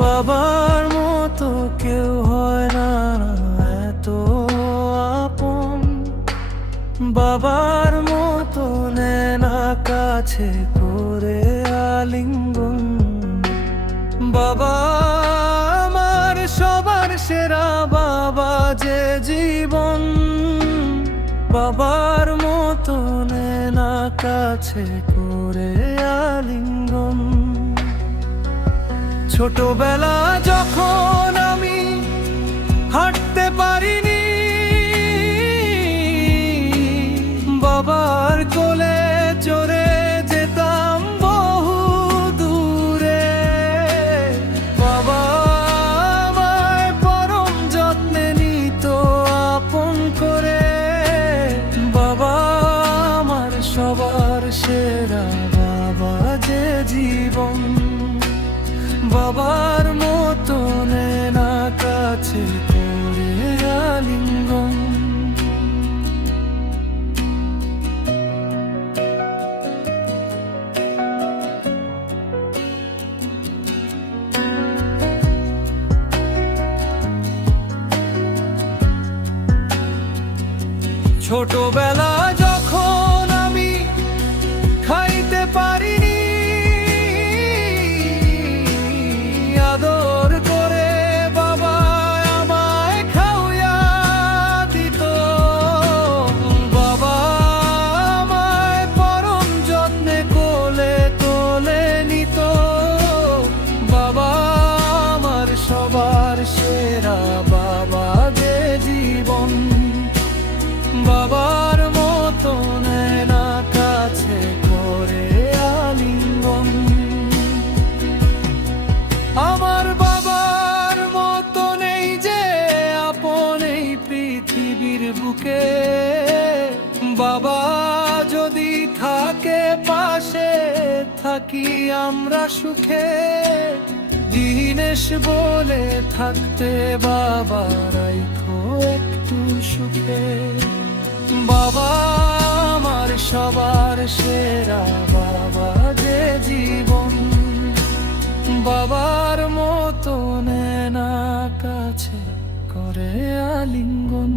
বাবার মতো কেউ হয় না এত আপন। বাবার মতো নেনা কাছে করে আলিঙ্গন। বাবা আমার সবার সেরা, বাবা যে জীবন। বাবার মতো নেনা কাছে করে আলিঙ্গন। ছোটবেলা যখন আমি হাঁটতে পারিনি, বাবার কোলে চড়ে যেতাম বহু দূরে। বাবা আমায় পরম যত্নে নিত আপন করে। বাবা আমার সবার সেরা, বাবা যে জীবন। বাবার মতো নেনা কাছে করে আলিঙ্গন। ছোটবেলা যখন আমি খাইতে পারিনি, আদর করে বাবা আমায় খাওয়া দিত। বাবা আমায় পরম যত্নে কোলে তোলে নিত। বাবা আমার সবার সেরা, বাবা যে জীবন। বাবার মতো নেনা কাছে করে আলিঙ্গন। আমার বাবার মতো নেই যে আপন এই পৃথিবীর বুকে। বাবা যদি থাকে পাশে, থাকি আমরা সুখে। দিনেশ বলে থাকতে বাবা রাইখো একটু সুখে। বাবা আমার সবার সেরা, বাবা যে জীবন। বাবার মতো নেনা কাছে করে আলিঙ্গন।